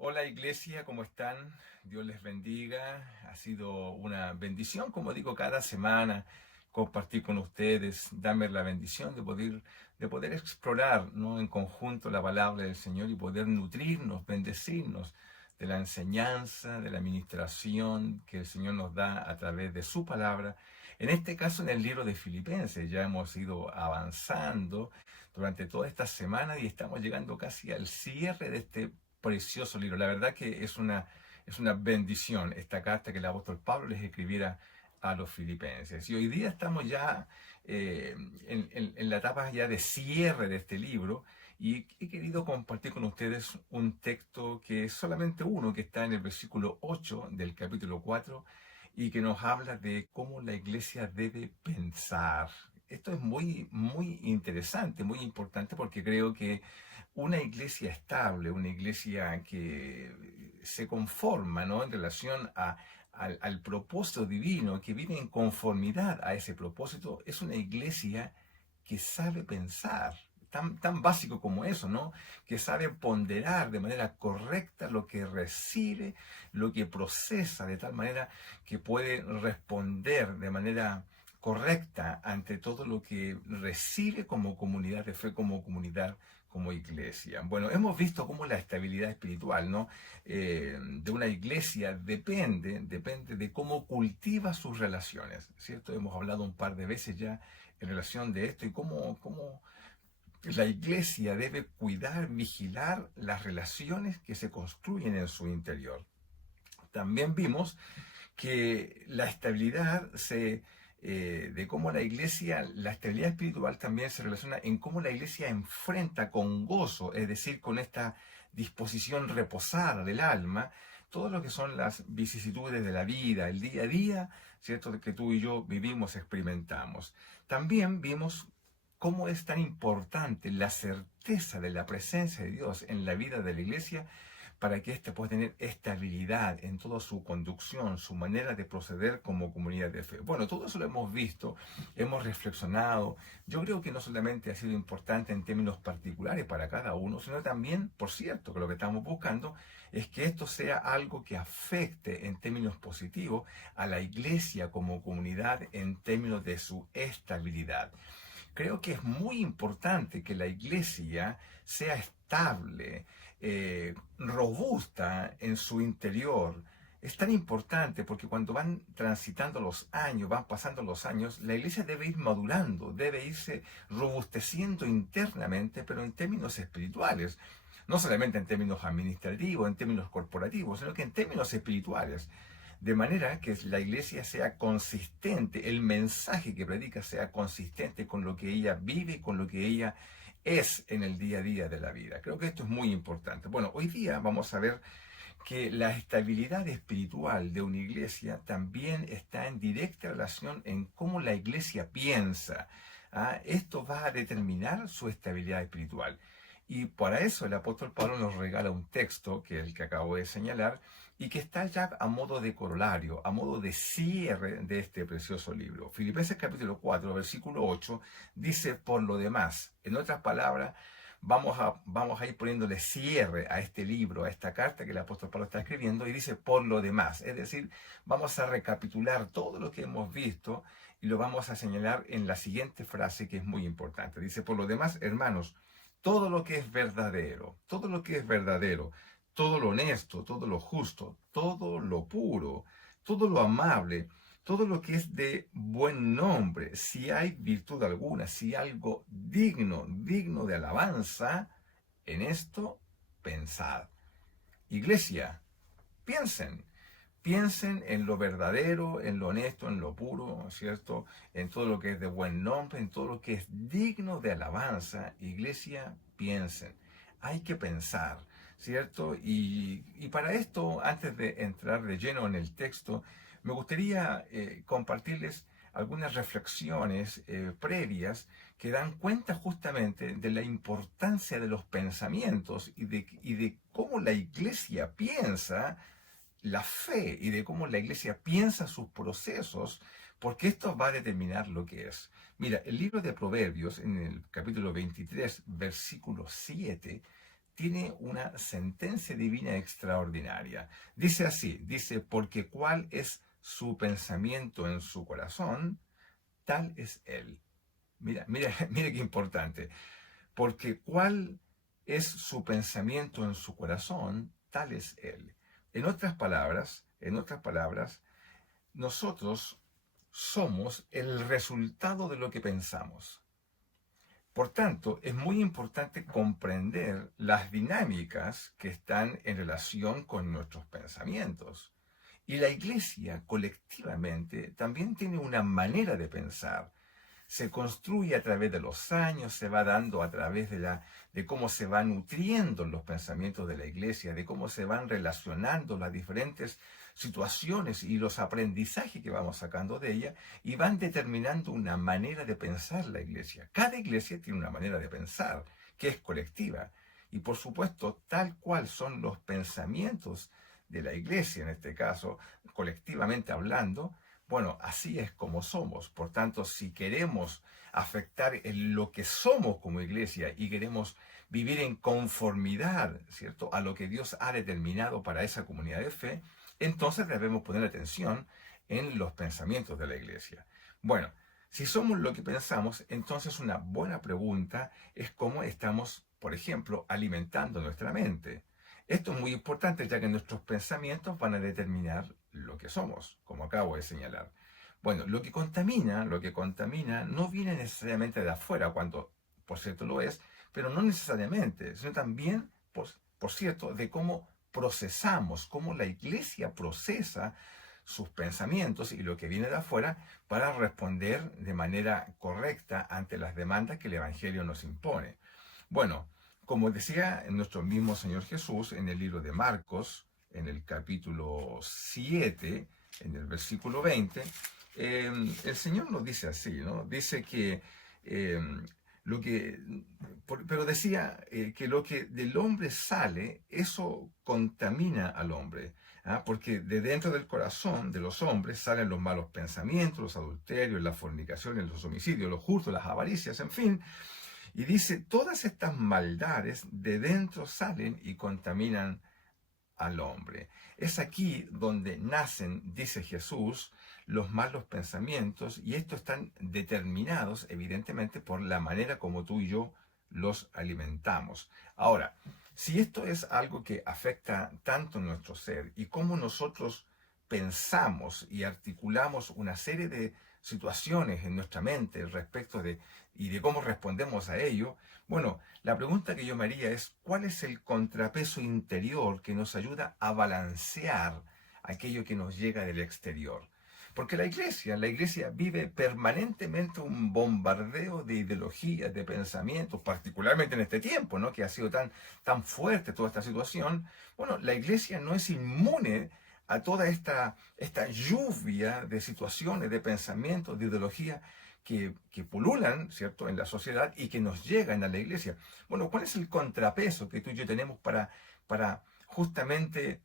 Hola iglesia, ¿cómo están? Dios les bendiga. Ha sido una bendición, como digo, cada semana compartir con ustedes, darme la bendición de poder explorar, ¿no?, en conjunto la palabra del Señor y poder nutrirnos, bendecirnos de la enseñanza, de la ministración que el Señor nos da a través de su palabra. En este caso, en el libro de Filipenses, ya hemos ido avanzando durante toda esta semana y estamos llegando casi al cierre de este precioso libro. La verdad que es una bendición esta carta que el apóstol Pablo les escribiera a los filipenses. Y hoy día estamos ya en la etapa ya de cierre de este libro y he querido compartir con ustedes un texto que es solamente uno, que está en el versículo 8 del capítulo 4 y que nos habla de cómo la iglesia debe pensar. Esto es muy, muy interesante, muy importante porque creo que una iglesia estable, una iglesia que se conforma, ¿no?, en relación al propósito divino, que vive en conformidad a ese propósito, es una iglesia que sabe pensar. Tan básico como eso, ¿no? Que sabe ponderar de manera correcta lo que recibe, lo que procesa, de tal manera que puede responder de manera correcta ante todo lo que recibe como comunidad de fe, como comunidad, como iglesia. Bueno, hemos visto cómo la estabilidad espiritual, ¿no?, de una iglesia depende de cómo cultiva sus relaciones, ¿cierto? Hemos hablado un par de veces ya en relación de esto y cómo la iglesia debe cuidar, vigilar las relaciones que se construyen en su interior. También vimos que la estabilidad de cómo la estabilidad espiritual también se relaciona en cómo la iglesia enfrenta con gozo, es decir, con esta disposición reposada del alma, todo lo que son las vicisitudes de la vida, el día a día, ¿cierto?, que tú y yo vivimos, experimentamos. También vimos cómo es tan importante la certeza de la presencia de Dios en la vida de la iglesia para que éste pueda tener estabilidad en toda su conducción, su manera de proceder como comunidad de fe. Bueno, todo eso lo hemos visto, hemos reflexionado. Yo creo que no solamente ha sido importante en términos particulares para cada uno, sino también, por cierto, que lo que estamos buscando es que esto sea algo que afecte en términos positivos a la iglesia como comunidad en términos de su estabilidad. Creo que es muy importante que la iglesia sea estable, robusta en su interior. Es tan importante porque cuando van transitando los años, van pasando los años, la iglesia debe ir madurando, debe irse robusteciendo internamente, pero en términos espirituales. No solamente en términos administrativos, en términos corporativos, sino que en términos espirituales. De manera que la iglesia sea consistente, el mensaje que predica sea consistente con lo que ella vive y con lo que ella es en el día a día de la vida. Creo que esto es muy importante. Bueno, hoy día vamos a ver que la estabilidad espiritual de una iglesia también está en directa relación en cómo la iglesia piensa. Esto va a determinar su estabilidad espiritual. Y para eso el apóstol Pablo nos regala un texto, que es el que acabo de señalar, y que está ya a modo de corolario, a modo de cierre de este precioso libro. Filipenses capítulo 4, versículo 8, dice: por lo demás, en otras palabras, vamos a ir poniéndole cierre a este libro, a esta carta que el apóstol Pablo está escribiendo, y dice por lo demás. Es decir, vamos a recapitular todo lo que hemos visto y lo vamos a señalar en la siguiente frase, que es muy importante. Dice: por lo demás, hermanos, todo lo que es verdadero, todo lo que es verdadero, todo lo honesto, todo lo justo, todo lo puro, todo lo amable, todo lo que es de buen nombre, si hay virtud alguna, si algo digno de alabanza, en esto pensad. Iglesia, piensen. Piensen en lo verdadero, en lo honesto, en lo puro, ¿cierto? En todo lo que es de buen nombre, en todo lo que es digno de alabanza. Iglesia, piensen. Hay que pensar, ¿cierto? Y para esto, antes de entrar de lleno en el texto, me gustaría compartirles algunas reflexiones previas que dan cuenta justamente de la importancia de los pensamientos y de cómo la iglesia piensa la fe y de cómo la iglesia piensa sus procesos, porque esto va a determinar lo que es. Mira, el libro de Proverbios, en el capítulo 23, versículo 7, tiene una sentencia divina extraordinaria. Dice así, dice, porque cuál es su pensamiento en su corazón, tal es él. Mira, mira, mira qué importante. Porque cuál es su pensamiento en su corazón, tal es él. En otras palabras, nosotros somos el resultado de lo que pensamos. Por tanto, es muy importante comprender las dinámicas que están en relación con nuestros pensamientos. Y la iglesia colectivamente también tiene una manera de pensar. Se construye a través de los años, se va dando a través de cómo se van nutriendo los pensamientos de la iglesia, de cómo se van relacionando las diferentes situaciones y los aprendizajes que vamos sacando de ella, y van determinando una manera de pensar la iglesia. Cada iglesia tiene una manera de pensar que es colectiva. Y por supuesto, tal cual son los pensamientos de la iglesia, en este caso, colectivamente hablando, bueno, así es como somos. Por tanto, si queremos afectar en lo que somos como iglesia y queremos vivir en conformidad, ¿cierto?, a lo que Dios ha determinado para esa comunidad de fe, entonces debemos poner atención en los pensamientos de la iglesia. Bueno, si somos lo que pensamos, entonces una buena pregunta es cómo estamos, por ejemplo, alimentando nuestra mente. Esto es muy importante, ya que nuestros pensamientos van a determinar lo que somos, como acabo de señalar. Bueno, lo que contamina no viene necesariamente de afuera, cuando por cierto lo es, pero no necesariamente, sino también, por cierto, de cómo procesamos, cómo la iglesia procesa sus pensamientos y lo que viene de afuera para responder de manera correcta ante las demandas que el Evangelio nos impone. Bueno, como decía nuestro mismo Señor Jesús en el libro de Marcos, en el capítulo 7, en el versículo 20, el Señor nos dice así, ¿no? Dice que eh, pero decía que lo que del hombre sale, eso contamina al hombre. ¿Ah? Porque de dentro del corazón de los hombres salen los malos pensamientos, los adulterios, las fornicaciones, los homicidios, los hurtos, las avaricias, en fin. Y dice, todas estas maldades de dentro salen y contaminan al hombre. Es aquí donde nacen, dice Jesús, los malos pensamientos, y estos están determinados evidentemente por la manera como tú y yo los alimentamos. Ahora, si esto es algo que afecta tanto nuestro ser y cómo nosotros pensamos y articulamos una serie de situaciones en nuestra mente respecto y de cómo respondemos a ello, bueno, la pregunta que yo me haría es, ¿cuál es el contrapeso interior que nos ayuda a balancear aquello que nos llega del exterior? Porque la iglesia vive permanentemente un bombardeo de ideologías, de pensamientos, particularmente en este tiempo, ¿no?, que ha sido tan fuerte toda esta situación. Bueno, la iglesia no es inmune a toda esta lluvia de situaciones, de pensamientos, de ideología que pululan, ¿cierto?, en la sociedad y que nos llegan a la iglesia. Bueno, ¿cuál es el contrapeso que tú y yo tenemos para justamente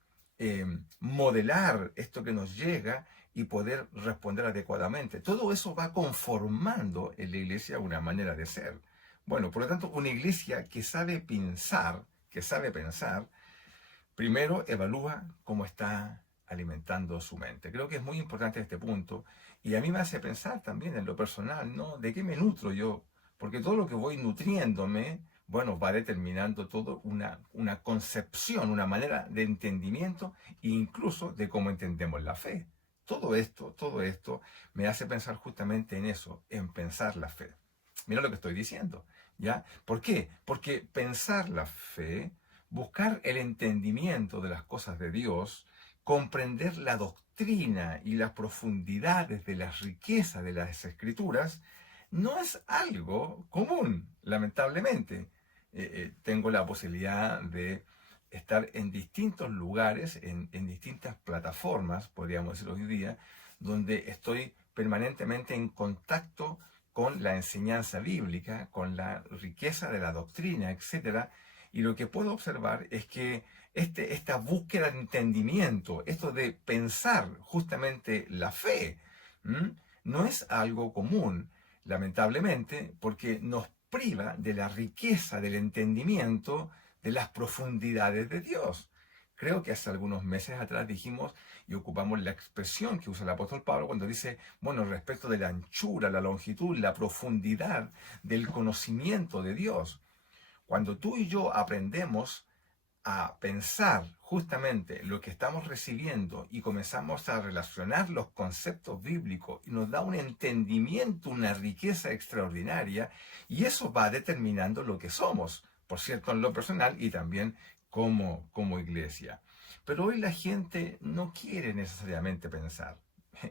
modelar esto que nos llega y poder responder adecuadamente? Todo eso va conformando en la iglesia una manera de ser. Bueno, por lo tanto, una iglesia que sabe pensar, primero evalúa cómo está alimentando su mente. Creo que es muy importante este punto, y a mí me hace pensar también en lo personal, ¿no? ¿De qué me nutro yo? Porque todo lo que voy nutriéndome, bueno, va determinando todo una concepción, una manera de entendimiento e incluso de cómo entendemos la fe. Todo esto me hace pensar justamente en eso, en pensar la fe. Mira lo que estoy diciendo, ¿ya? ¿Por qué? Porque pensar la fe, buscar el entendimiento de las cosas de Dios, comprender la doctrina y las profundidades de las riquezas de las escrituras, no es algo común, lamentablemente. Tengo la posibilidad de estar en distintos lugares, en distintas plataformas, podríamos decir hoy día, donde estoy permanentemente en contacto con la enseñanza bíblica, con la riqueza de la doctrina, etcétera. Y lo que puedo observar es que esta búsqueda de entendimiento, esto de pensar justamente la fe, no es algo común, lamentablemente, porque nos priva de la riqueza del entendimiento de las profundidades de Dios. Creo que hace algunos meses atrás dijimos y ocupamos la expresión que usa el apóstol Pablo cuando dice, bueno, respecto de la anchura, la longitud, la profundidad del conocimiento de Dios. Cuando tú y yo aprendemos a pensar justamente lo que estamos recibiendo y comenzamos a relacionar los conceptos bíblicos y nos da un entendimiento, una riqueza extraordinaria, y eso va determinando lo que somos, por cierto, en lo personal y también como iglesia. Pero hoy la gente no quiere necesariamente pensar.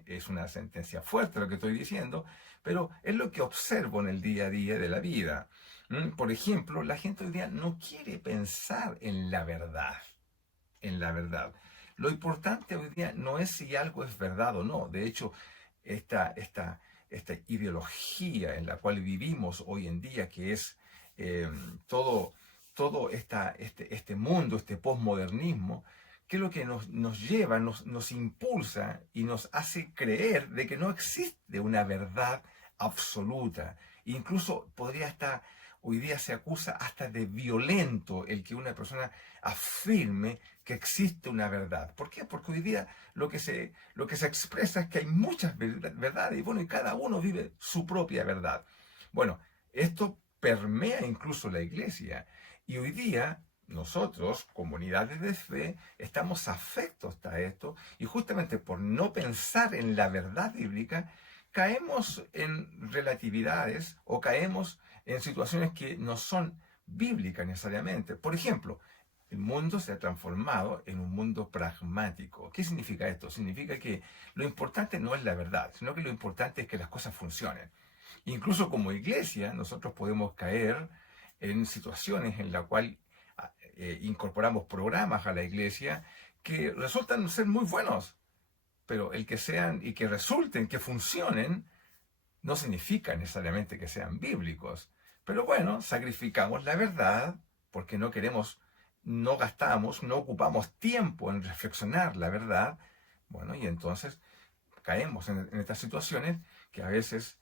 Es una sentencia fuerte lo que estoy diciendo, pero es lo que observo en el día a día de la vida. Por ejemplo, la gente hoy día no quiere pensar en la verdad, en la verdad. Lo importante hoy día no es si algo es verdad o no. De hecho, esta ideología en la cual vivimos hoy en día, que es eh, todo este mundo, este posmodernismo, que es lo que nos lleva, nos impulsa y nos hace creer de que no existe una verdad absoluta. Incluso podría estar, hoy día se acusa hasta de violento el que una persona afirme que existe una verdad. ¿Por qué? Porque hoy día lo que se expresa es que hay muchas verdades y bueno, y cada uno vive su propia verdad. Bueno, esto permea incluso la iglesia y hoy día nosotros, comunidades de fe, estamos afectos a esto y justamente por no pensar en la verdad bíblica, caemos en relatividades o caemos en situaciones que no son bíblicas necesariamente. Por ejemplo, el mundo se ha transformado en un mundo pragmático. ¿Qué significa esto? Significa que lo importante no es la verdad, sino que lo importante es que las cosas funcionen. Incluso como iglesia, nosotros podemos caer en situaciones en las cuales incorporamos programas a la iglesia que resultan ser muy buenos, pero el que sean y que resulten, que funcionen, no significa necesariamente que sean bíblicos. Pero bueno, sacrificamos la verdad porque no queremos, no gastamos, no ocupamos tiempo en reflexionar la verdad. Bueno, y entonces caemos en estas situaciones que a veces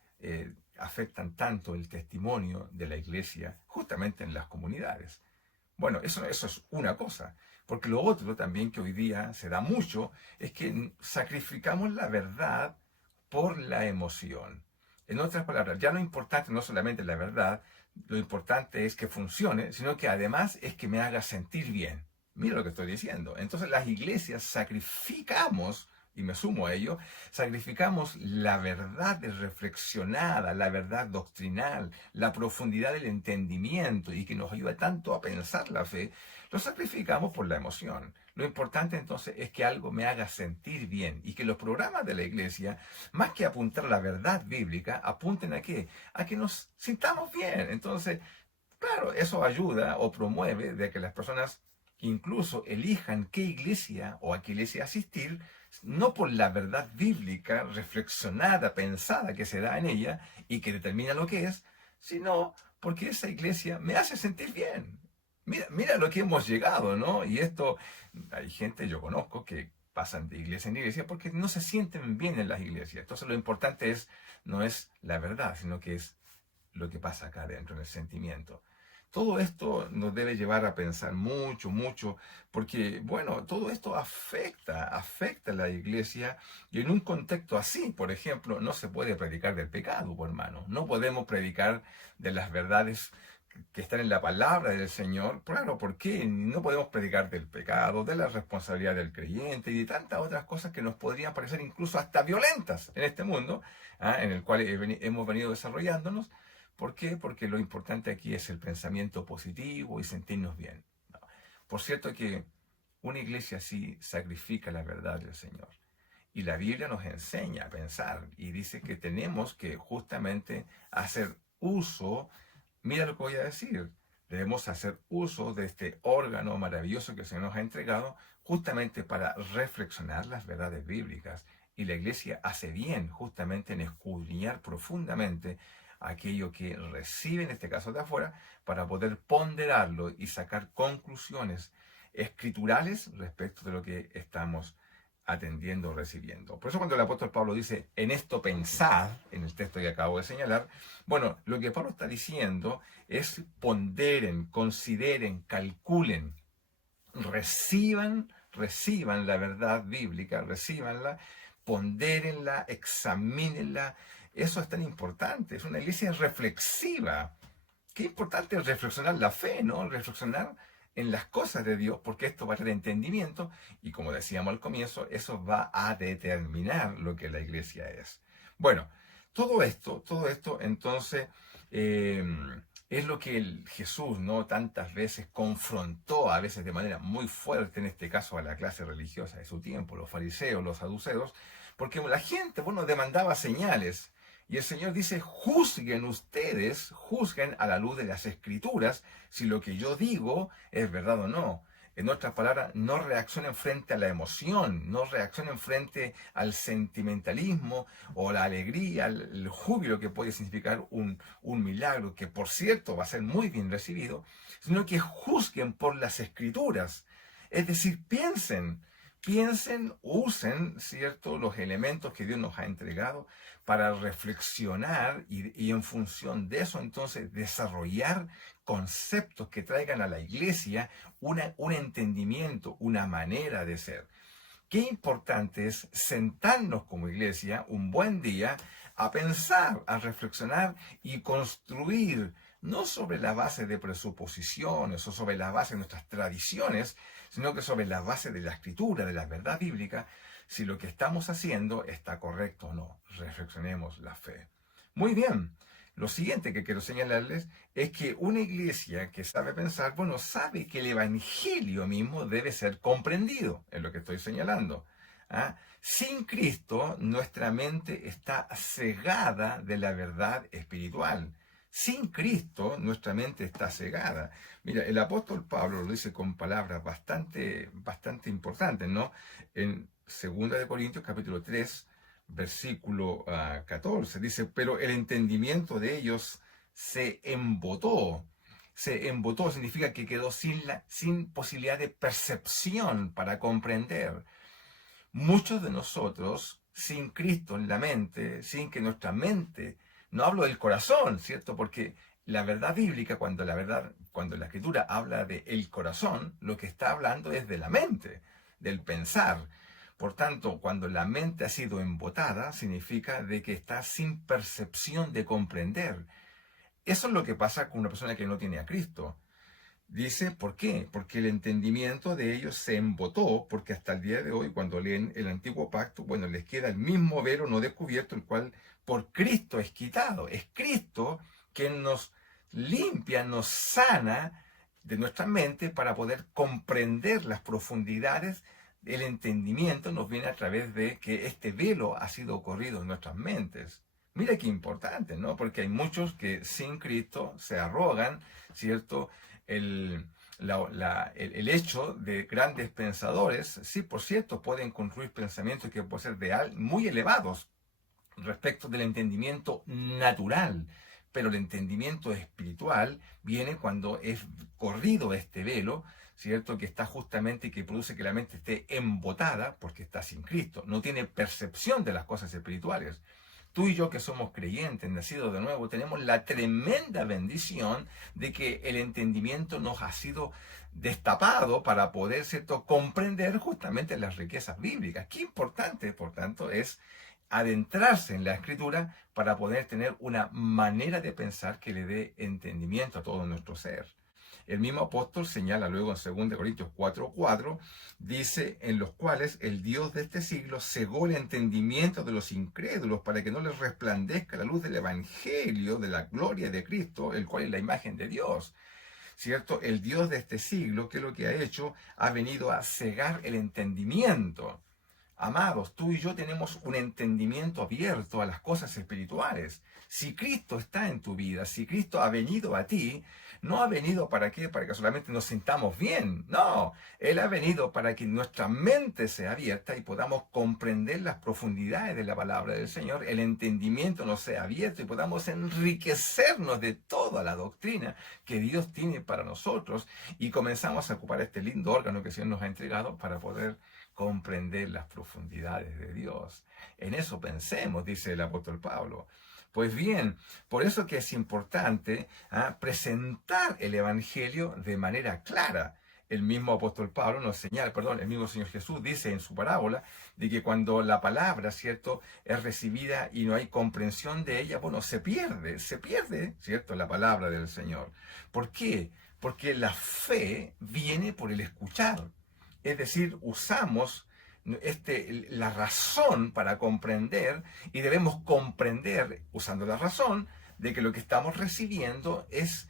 afectan tanto el testimonio de la iglesia justamente en las comunidades. Bueno, eso es una cosa, porque lo otro también que hoy día se da mucho es que sacrificamos la verdad por la emoción. En otras palabras, ya lo importante no solamente es la verdad, lo importante es que funcione, sino que además es que me haga sentir bien. Mira lo que estoy diciendo. Entonces las iglesias sacrificamos, y me sumo a ello, sacrificamos la verdad reflexionada, la verdad doctrinal, la profundidad del entendimiento y que nos ayuda tanto a pensar la fe, lo sacrificamos por la emoción. Lo importante entonces es que algo me haga sentir bien y que los programas de la iglesia, más que apuntar a la verdad bíblica, apunten a qué? A que nos sintamos bien. Entonces, claro, eso ayuda o promueve de que las personas incluso elijan qué iglesia o a qué iglesia asistir, no por la verdad bíblica, reflexionada, pensada que se da en ella y que determina lo que es, sino porque esa iglesia me hace sentir bien. Mira lo que hemos llegado, ¿no? Y esto, hay gente, yo conozco, que pasan de iglesia en iglesia porque no se sienten bien en las iglesias. Entonces lo importante no es la verdad, sino que es lo que pasa acá adentro, en el sentimiento. Todo esto nos debe llevar a pensar mucho, mucho, porque, bueno, todo esto afecta a la iglesia y en un contexto así, por ejemplo, no se puede predicar del pecado, por hermano. No podemos predicar de las verdades que están en la palabra del Señor. Claro, ¿por qué? No podemos predicar del pecado, de la responsabilidad del creyente y de tantas otras cosas que nos podrían parecer incluso hasta violentas en este mundo, en el cual hemos venido desarrollándonos. ¿Por qué? Porque lo importante aquí es el pensamiento positivo y sentirnos bien. No. Por cierto que una iglesia así sacrifica la verdad del Señor. Y la Biblia nos enseña a pensar y dice que tenemos que justamente hacer uso, mira lo que voy a decir, debemos hacer uso de este órgano maravilloso que el Señor nos ha entregado justamente para reflexionar las verdades bíblicas. Y la iglesia hace bien justamente en escudriñar profundamente aquello que recibe, en este caso de afuera, para poder ponderarlo y sacar conclusiones escriturales respecto de lo que estamos atendiendo, recibiendo. Por eso cuando el apóstol Pablo dice, en esto pensad, en el texto que acabo de señalar, bueno, lo que Pablo está diciendo es ponderen, consideren, calculen, reciban la verdad bíblica, recíbanla, pondérenla, examínenla. Eso es tan importante, es una iglesia reflexiva. Qué importante es reflexionar la fe, ¿no? Reflexionar en las cosas de Dios, porque esto va a traer entendimiento y como decíamos al comienzo, eso va a determinar lo que la iglesia es. Bueno, todo esto entonces eh, es lo que Jesús, ¿no? Tantas veces confrontó, a veces de manera muy fuerte, en este caso a la clase religiosa de su tiempo, los fariseos, los saduceos, porque la gente, bueno, demandaba señales. Y el Señor dice, juzguen ustedes, juzguen a la luz de las Escrituras si lo que yo digo es verdad o no. En otras palabras, no reaccionen frente a la emoción, no reaccionen frente al sentimentalismo o la alegría, el júbilo que puede significar un milagro, que por cierto va a ser muy bien recibido, sino que juzguen por las Escrituras. Es decir, piensen, usen, ¿cierto?, los elementos que Dios nos ha entregado para reflexionar y en función de eso entonces desarrollar conceptos que traigan a la iglesia un entendimiento, una manera de ser. Qué importante es sentarnos como iglesia un buen día a pensar, a reflexionar y construir, no sobre la base de presuposiciones o sobre la base de nuestras tradiciones, sino que sobre la base de la escritura, de la verdad bíblica, si lo que estamos haciendo está correcto o no. Reflexionemos la fe. Muy bien. Lo siguiente que quiero señalarles es que una iglesia que sabe pensar, bueno, sabe que el evangelio mismo debe ser comprendido, es lo que estoy señalando. ¿Ah? Sin Cristo, nuestra mente está cegada de la verdad espiritual. Sin Cristo, nuestra mente está cegada. Mira, el apóstol Pablo lo dice con palabras bastante importantes, ¿no? En 2 Corintios capítulo 3, versículo 14, dice, pero el entendimiento de ellos se embotó. Se embotó significa que quedó sin posibilidad de percepción para comprender. Muchos de nosotros, sin Cristo en la mente, sin que nuestra mente, no hablo del corazón, ¿cierto? Porque la verdad bíblica, cuando la escritura habla de el corazón, lo que está hablando es de la mente, del pensar. Por tanto, cuando la mente ha sido embotada, significa de que está sin percepción de comprender. Eso es lo que pasa con una persona que no tiene a Cristo. Dice, ¿por qué? Porque el entendimiento de ellos se embotó, porque hasta el día de hoy, cuando leen el antiguo pacto, bueno, les queda el mismo velo no descubierto, el cual por Cristo es quitado. Es Cristo quien nos limpia, nos sana de nuestra mente para poder comprender las profundidades. El entendimiento nos viene a través de que este velo ha sido corrido en nuestras mentes. Mira qué importante, ¿no? Porque hay muchos que sin Cristo se arrogan, ¿cierto?, el hecho de grandes pensadores, sí, por cierto, pueden construir pensamientos que pueden ser muy elevados respecto del entendimiento natural, pero el entendimiento espiritual viene cuando es corrido este velo, ¿cierto?, que está justamente y que produce que la mente esté embotada porque está sin Cristo, no tiene percepción de las cosas espirituales. Tú y yo que somos creyentes, nacidos de nuevo, tenemos la tremenda bendición de que el entendimiento nos ha sido destapado para poder, ¿cierto?, comprender justamente las riquezas bíblicas. Qué importante, por tanto, es adentrarse en la escritura para poder tener una manera de pensar que le dé entendimiento a todo nuestro ser. El mismo apóstol señala luego en 2 Corintios 4:4, dice, en los cuales el Dios de este siglo cegó el entendimiento de los incrédulos para que no les resplandezca la luz del evangelio de la gloria de Cristo, el cual es la imagen de Dios. ¿Cierto? El Dios de este siglo, ¿qué es lo que ha hecho? Ha venido a cegar el entendimiento. Amados, tú y yo tenemos un entendimiento abierto a las cosas espirituales. Si Cristo está en tu vida, si Cristo ha venido a ti, no ha venido para qué, para que solamente nos sintamos bien. No, Él ha venido para que nuestra mente sea abierta y podamos comprender las profundidades de la palabra del Señor, el entendimiento nos sea abierto y podamos enriquecernos de toda la doctrina que Dios tiene para nosotros y comenzamos a ocupar este lindo órgano que el Señor nos ha entregado para poder comprender las profundidades de Dios. En eso pensemos, dice el apóstol Pablo. Pues bien, por eso que es importante presentar el Evangelio de manera clara. El mismo apóstol Pablo nos señala, perdón, el mismo Señor Jesús dice en su parábola de que cuando la palabra, ¿cierto?, es recibida y no hay comprensión de ella, bueno, se pierde, ¿cierto?, la palabra del Señor. ¿Por qué? Porque la fe viene por el escuchar. Es decir, usamos la razón para comprender y debemos comprender, usando la razón, de que lo que estamos recibiendo es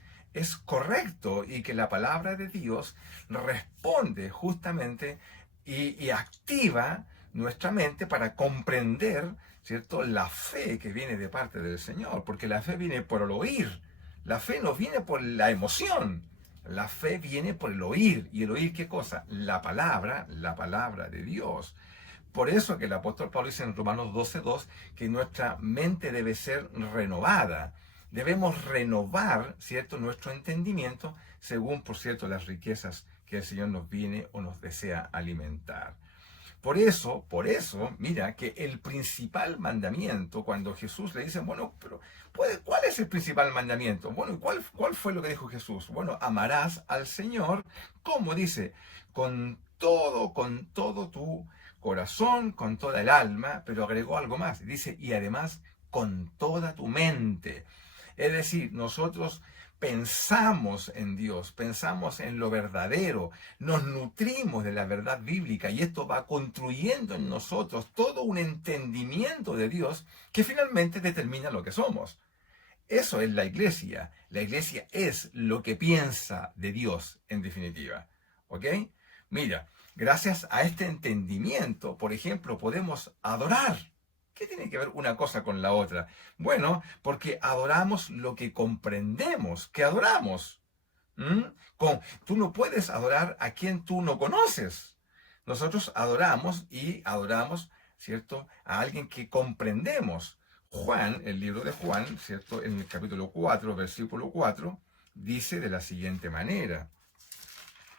correcto y que la palabra de Dios responde justamente y activa nuestra mente para comprender, ¿cierto?, la fe que viene de parte del Señor, porque la fe viene por el oír, la fe no viene por la emoción. La fe viene por el oír. ¿Y el oír qué cosa? La palabra de Dios. Por eso que el apóstol Pablo dice en Romanos 12:2 que nuestra mente debe ser renovada. Debemos renovar, ¿cierto?, nuestro entendimiento según, por cierto, las riquezas que el Señor nos viene o nos desea alimentar. Por eso, mira que el principal mandamiento, cuando Jesús le dice, bueno, pero ¿cuál es el principal mandamiento? Bueno, ¿cuál fue lo que dijo Jesús? Bueno, amarás al Señor, ¿cómo dice? Con todo tu corazón, con toda el alma, pero agregó algo más, dice, y además con toda tu mente. Es decir, nosotros pensamos en Dios, pensamos en lo verdadero, nos nutrimos de la verdad bíblica y esto va construyendo en nosotros todo un entendimiento de Dios que finalmente determina lo que somos. Eso es la iglesia. La iglesia es lo que piensa de Dios, en definitiva. ¿Ok? Mira, gracias a este entendimiento, por ejemplo, podemos adorar. ¿Qué tiene que ver una cosa con la otra? Bueno, porque adoramos lo que comprendemos que adoramos. Tú no puedes adorar a quien tú no conoces. Nosotros adoramos, ¿cierto?, a alguien que comprendemos. Juan, el libro de Juan, ¿cierto?, en el capítulo 4, versículo 4, dice de la siguiente manera.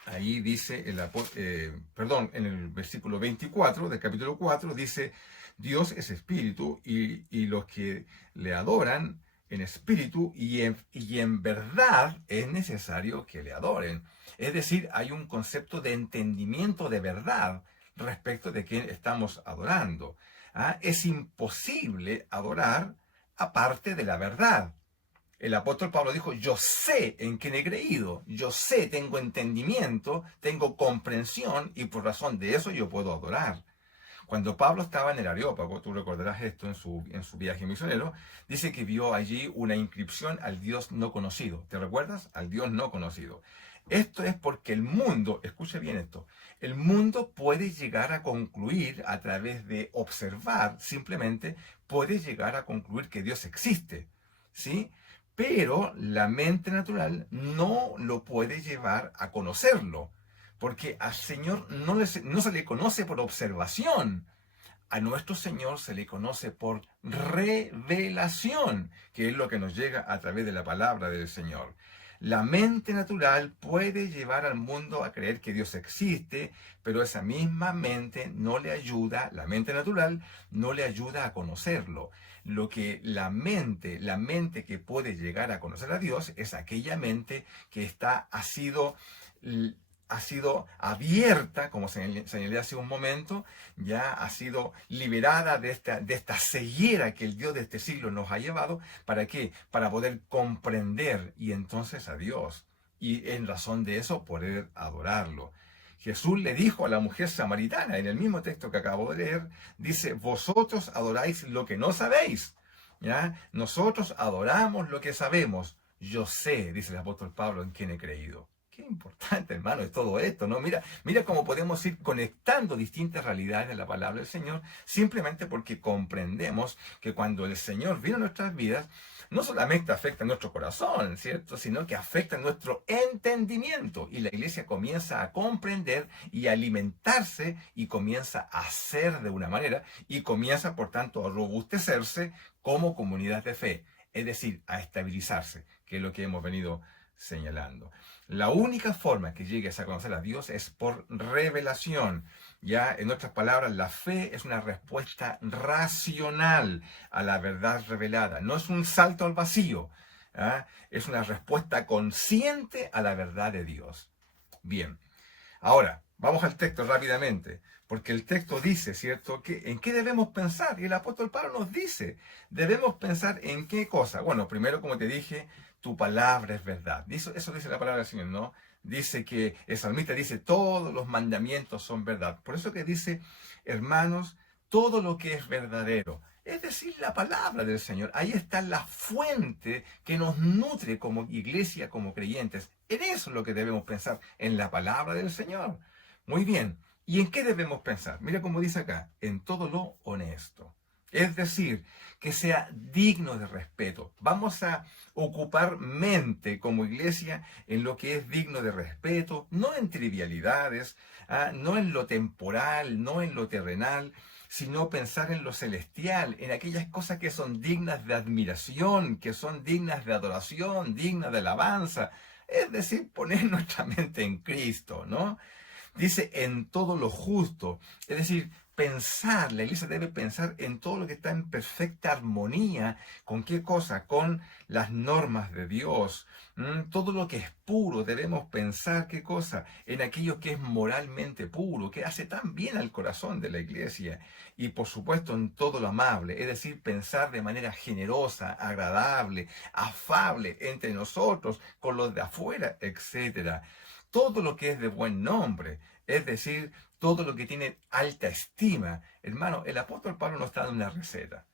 Ahí dice, en el versículo 24 del capítulo 4, dice, Dios es espíritu y los que le adoran en espíritu y en verdad es necesario que le adoren. Es decir, hay un concepto de entendimiento de verdad respecto de quién estamos adorando. Es imposible adorar aparte de la verdad. El apóstol Pablo dijo, yo sé en quién he creído, yo sé, tengo entendimiento, tengo comprensión y por razón de eso yo puedo adorar. Cuando Pablo estaba en el Areópago, tú recordarás esto en su viaje misionero, dice que vio allí una inscripción al Dios no conocido. ¿Te recuerdas? Al Dios no conocido. Esto es porque el mundo, escuche bien esto, el mundo puede llegar a concluir a través de observar, simplemente puede llegar a concluir que Dios existe, ¿sí? Pero la mente natural no lo puede llevar a conocerlo, porque al Señor no se le conoce por observación. A nuestro Señor se le conoce por revelación, que es lo que nos llega a través de la palabra del Señor. La mente natural puede llevar al mundo a creer que Dios existe, pero esa misma mente no le ayuda, la mente natural no le ayuda a conocerlo. Lo que la mente que puede llegar a conocer a Dios es aquella mente que ha sido abierta, como señalé hace un momento, ya ha sido liberada de esta ceguera que el Dios de este siglo nos ha llevado. ¿Para qué? Para poder comprender y entonces a Dios. Y en razón de eso poder adorarlo. Jesús le dijo a la mujer samaritana, en el mismo texto que acabo de leer, dice, vosotros adoráis lo que no sabéis. ¿Ya? Nosotros adoramos lo que sabemos. Yo sé, dice el apóstol Pablo, en quien he creído. Qué importante, hermano, es todo esto, ¿no? Mira cómo podemos ir conectando distintas realidades de la palabra del Señor, simplemente porque comprendemos que cuando el Señor vino a nuestras vidas, no solamente afecta nuestro corazón, ¿cierto? Sino que afecta nuestro entendimiento. Y la iglesia comienza a comprender y a alimentarse y comienza a ser de una manera y comienza, por tanto, a robustecerse como comunidad de fe. Es decir, a estabilizarse, que es lo que hemos venido señalando. La única forma que llegues a conocer a Dios es por revelación. Ya, en otras palabras, la fe es una respuesta racional a la verdad revelada. No es un salto al vacío. ¿Ah? Es una respuesta consciente a la verdad de Dios. Bien, ahora, vamos al texto rápidamente. Porque el texto dice, ¿cierto?, que en qué debemos pensar. Y el apóstol Pablo nos dice, debemos pensar en qué cosa. Bueno, primero, como te dije, tu palabra es verdad. Eso dice la palabra del Señor, ¿no? Dice que el salmista dice, todos los mandamientos son verdad. Por eso que dice, hermanos, todo lo que es verdadero. Es decir, la palabra del Señor. Ahí está la fuente que nos nutre como iglesia, como creyentes. En eso es lo que debemos pensar, en la palabra del Señor. Muy bien. ¿Y en qué debemos pensar? Mira cómo dice acá, en todo lo honesto. Es decir, que sea digno de respeto. Vamos a ocupar mente como iglesia en lo que es digno de respeto, no en trivialidades, no en lo temporal, no en lo terrenal, sino pensar en lo celestial, en aquellas cosas que son dignas de admiración, que son dignas de adoración, dignas de alabanza. Es decir, poner nuestra mente en Cristo, ¿no? Dice en todo lo justo. Es decir, pensar, la iglesia debe pensar en todo lo que está en perfecta armonía. ¿Con qué cosa? Con las normas de Dios. Todo lo que es puro, debemos pensar, ¿qué cosa? En aquello que es moralmente puro, que hace tan bien al corazón de la iglesia. Y por supuesto en todo lo amable, es decir, pensar de manera generosa, agradable, afable entre nosotros, con los de afuera, etcétera. Todo lo que es de buen nombre, es decir, todo lo que tiene alta estima. Hermano, el apóstol Pablo nos está dando una receta.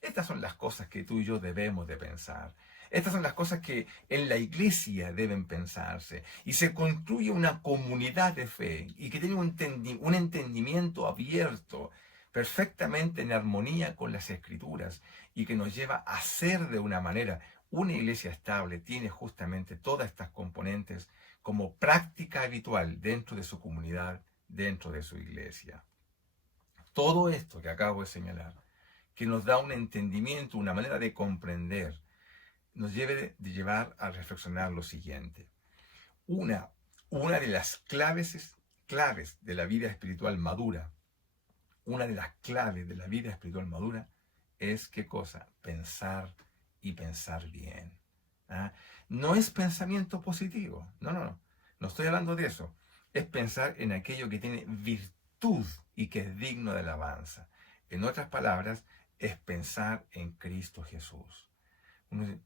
Estas son las cosas que tú y yo debemos de pensar. Estas son las cosas que en la iglesia deben pensarse. Y se construye una comunidad de fe y que tiene un entendimiento abierto, perfectamente en armonía con las escrituras y que nos lleva a ser de una manera. Una iglesia estable tiene justamente todas estas componentes como práctica habitual dentro de su comunidad, dentro de su iglesia. Todo esto que acabo de señalar, que nos da un entendimiento, una manera de comprender, nos debe de llevar a reflexionar lo siguiente. Una de las claves de la vida espiritual madura, una de las claves de la vida espiritual madura es, ¿qué cosa? Pensar y pensar bien. ¿Ah? No es pensamiento positivo, no. No estoy hablando de eso. Es pensar en aquello que tiene virtud y que es digno de alabanza. En otras palabras, es pensar en Cristo Jesús.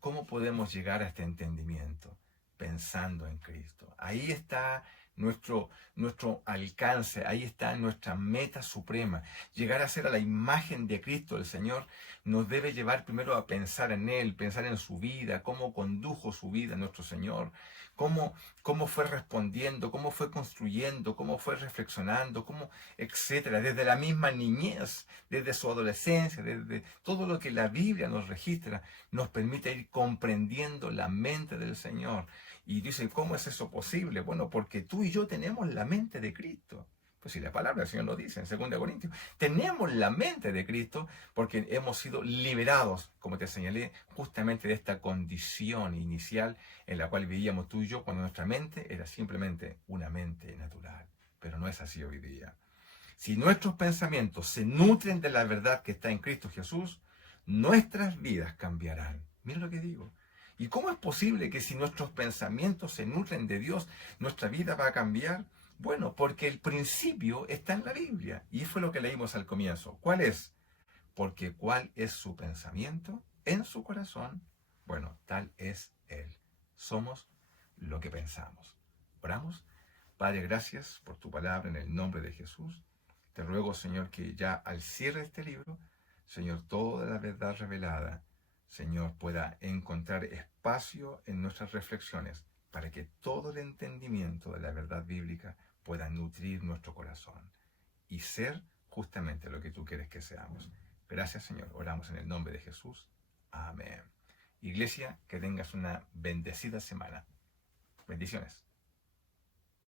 ¿Cómo podemos llegar a este entendimiento? Pensando en Cristo. Ahí está nuestro alcance, ahí está nuestra meta suprema. Llegar a ser a la imagen de Cristo, el Señor, nos debe llevar primero a pensar en Él, pensar en su vida, cómo condujo su vida nuestro Señor, cómo fue respondiendo, cómo fue construyendo, cómo fue reflexionando, etcétera, desde la misma niñez, desde su adolescencia, desde todo lo que la Biblia nos registra, nos permite ir comprendiendo la mente del Señor. Y dicen, ¿cómo es eso posible? Bueno, porque tú y yo tenemos la mente de Cristo. Pues si la palabra del Señor lo dice en 2 Corintios, tenemos la mente de Cristo porque hemos sido liberados, como te señalé, justamente de esta condición inicial en la cual vivíamos tú y yo cuando nuestra mente era simplemente una mente natural. Pero no es así hoy día. Si nuestros pensamientos se nutren de la verdad que está en Cristo Jesús, nuestras vidas cambiarán. Mira lo que digo. ¿Y cómo es posible que si nuestros pensamientos se nutren de Dios, nuestra vida va a cambiar? Bueno, porque el principio está en la Biblia. Y fue lo que leímos al comienzo. ¿Cuál es? Porque ¿cuál es su pensamiento? En su corazón. Bueno, tal es Él. Somos lo que pensamos. Oramos. Padre, gracias por tu palabra en el nombre de Jesús. Te ruego, Señor, que ya al cierre de este libro, Señor, toda la verdad revelada, Señor, pueda encontrar espacio en nuestras reflexiones para que todo el entendimiento de la verdad bíblica pueda nutrir nuestro corazón y ser justamente lo que tú quieres que seamos. Gracias, Señor. Oramos en el nombre de Jesús. Amén. Iglesia, que tengas una bendecida semana. Bendiciones.